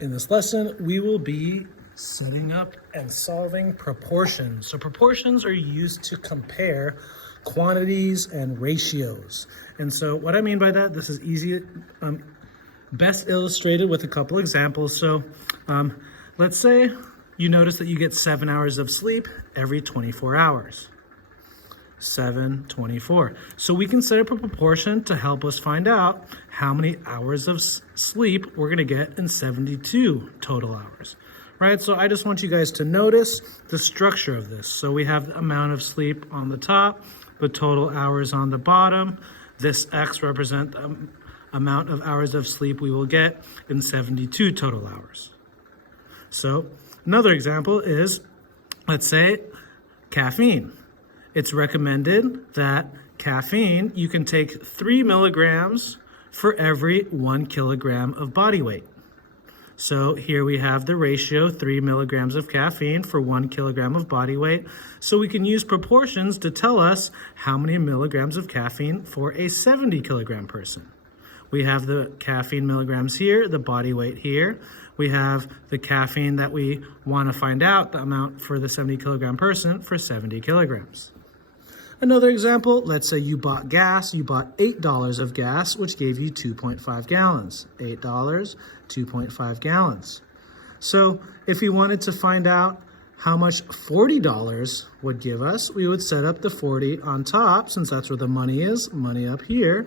In this lesson, we will be setting up and solving proportions. So proportions are used to compare quantities and ratios. And so what I mean by that, this is easy, best illustrated with a couple examples. So let's say you notice that you get 7 hours of sleep every 24 hours. 7, 24. So we can set up a proportion to help us find out how many hours of sleep we're gonna get in 72 total hours, right? So I just want you guys to notice the structure of this. So we have the amount of sleep on the top, the total hours on the bottom. This X represents the amount of hours of sleep we will get in 72 total hours. So another example is, let's say, caffeine. It's recommended that caffeine, you can take 3 milligrams for every 1 kilogram of body weight. So here we have the ratio, 3 milligrams of caffeine for 1 kilogram of body weight. So we can use proportions to tell us how many milligrams of caffeine for a 70 kilogram person. We have the caffeine milligrams here, the body weight here. We have the caffeine that we want to find out, the amount for the 70 kilogram person for 70 kilograms. Another example, let's say you bought gas, you bought $8 of gas, which gave you 2.5 gallons. $8, 2.5 gallons. So if we wanted to find out how much $40 would give us, we would set up the 40 on top, since that's where the money is, money up here.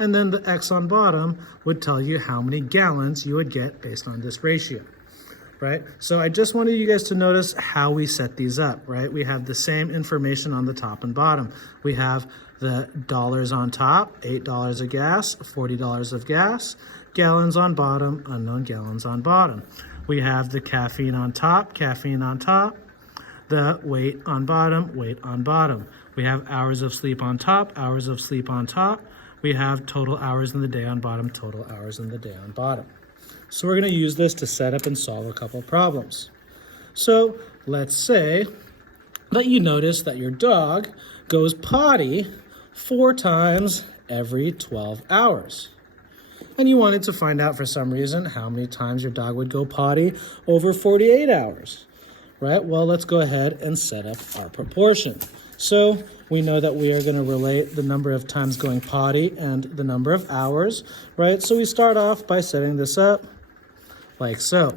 And then the X on bottom would tell you how many gallons you would get based on this ratio, right? So I just wanted you guys to notice how we set these up, right? We have the same information on the top and bottom. We have the dollars on top, $8 of gas, $40 of gas, gallons on bottom, unknown gallons on bottom. We have the caffeine on top, the weight on bottom, weight on bottom. We have hours of sleep on top, hours of sleep on top. We have total hours in the day on bottom, total hours in the day on bottom. So we're going to use this to set up and solve a couple problems. So let's say that you notice that your dog goes potty 4 times every 12 hours. And you wanted to find out for some reason how many times your dog would go potty over 48 hours, right? Well, let's go ahead and set up our proportion. So we know that we are going to relate the number of times going potty and the number of hours, right? So we start off by setting this up like so.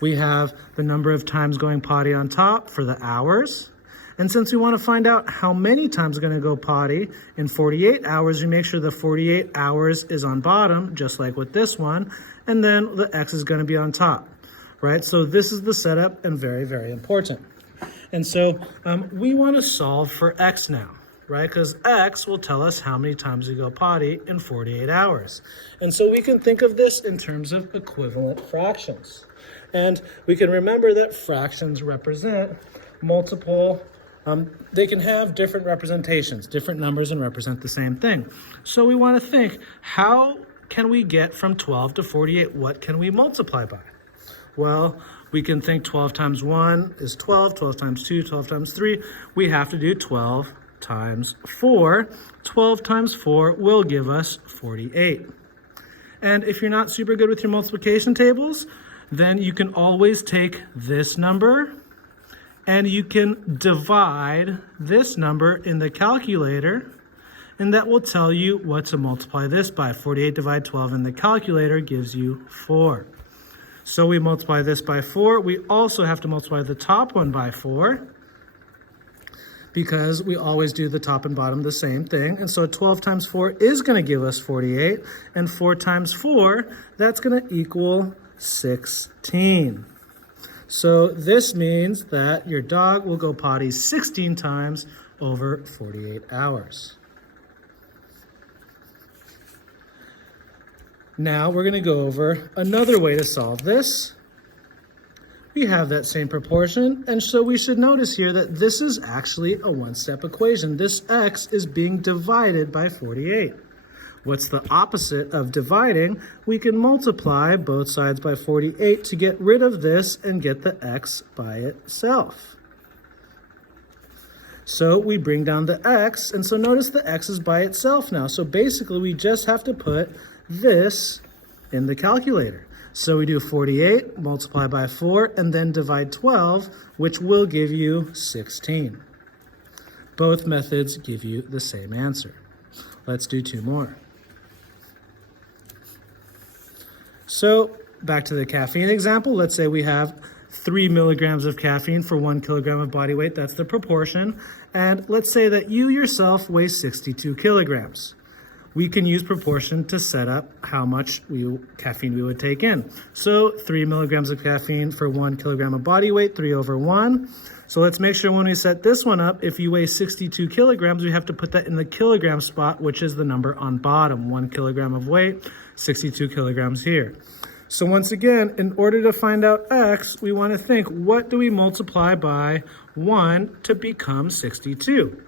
We have the number of times going potty on top for the hours. And since we want to find out how many times we're going to go potty in 48 hours, we make sure the 48 hours is on bottom, just like with this one. And then the X is going to be on top, right? So this is the setup and very, very important. And so we want to solve for X now, right? Because X will tell us how many times we go potty in 48 hours. And so we can think of this in terms of equivalent fractions. And we can remember that fractions represent multiple, they can have different representations, different numbers, and represent the same thing. So we want to think, how can we get from 12 to 48? What can we multiply by? Well, we can think 12 times 1 is 12, 12 times 2, 12 times 3. We have to do 12 times 4. 12 times 4 will give us 48. And if you're not super good with your multiplication tables, then you can always take this number and you can divide this number in the calculator, and that will tell you what to multiply this by. 48 divided 12 in the calculator gives you 4. So we multiply this by 4. We also have to multiply the top one by 4 because we always do the top and bottom the same thing. And so 12 times 4 is going to give us 48. And 4 times 4, that's going to equal 16. So this means that your dog will go potty 16 times over 48 hours. Now we're going to go over another way to solve this. We have that same proportion, and so we should notice here that this is actually a one-step equation. This X is being divided by 48. What's the opposite of dividing? We can multiply both sides by 48 to get rid of this and get the X by itself. So we bring down the X, and so notice the X is by itself now. So basically we just have to put this in the calculator. So we do 48, multiply by 4, and then divide 12, which will give you 16. Both methods give you the same answer. Let's do 2 more. So back to the caffeine example. Let's say we have 3 milligrams of caffeine for 1 kilogram of body weight. That's the proportion. And let's say that you yourself weigh 62 kilograms. We can use proportion to set up how much caffeine we would take in. So 3 milligrams of caffeine for 1 kilogram of body weight, 3 over 1. So let's make sure when we set this one up, if you weigh 62 kilograms, we have to put that in the kilogram spot, which is the number on bottom. 1 kilogram of weight, 62 kilograms here. So once again, in order to find out x, we want to think, what do we multiply by 1 to become 62?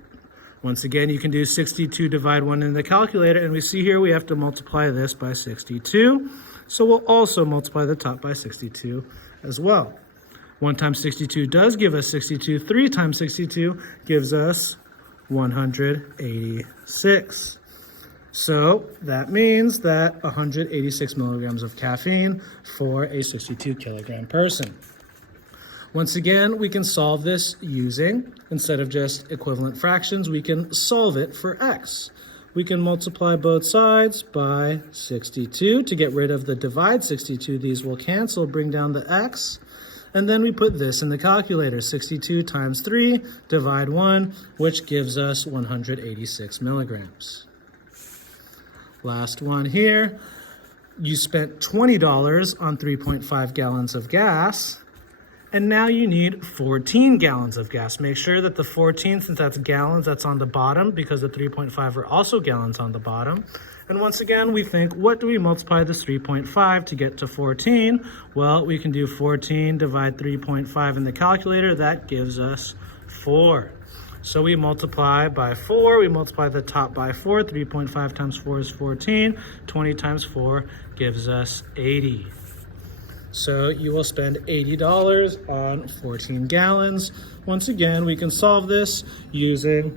Once again, you can do 62 divide 1 in the calculator, and we see here we have to multiply this by 62. So we'll also multiply the top by 62 as well. 1 times 62 does give us 62. 3 times 62 gives us 186. So that means that 186 milligrams of caffeine for a 62 kilogram person. Once again, we can solve this using, instead of just equivalent fractions, we can solve it for x. We can multiply both sides by 62 to get rid of the divide 62. These will cancel, bring down the x. And then we put this in the calculator, 62 times 3, divide 1, which gives us 186 milligrams. Last one here. You spent $20 on 3.5 gallons of gas. And now you need 14 gallons of gas. Make sure that the 14, since that's gallons, that's on the bottom because the 3.5 are also gallons on the bottom. And once again, we think, what do we multiply this 3.5 to get to 14? Well, we can do 14 divide 3.5 in the calculator. That gives us 4. So we multiply by 4. We multiply the top by 4. 3.5 times 4 is 14. 20 times 4 gives us 80. So you will spend $80 on 14 gallons. Once again, we can solve this using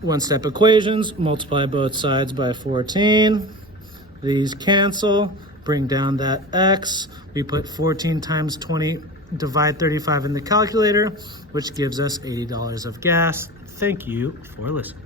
one-step equations. Multiply both sides by 14. These cancel. Bring down that x. We put 14 times 20, divide 35 in the calculator, which gives us $80 of gas. Thank you for listening.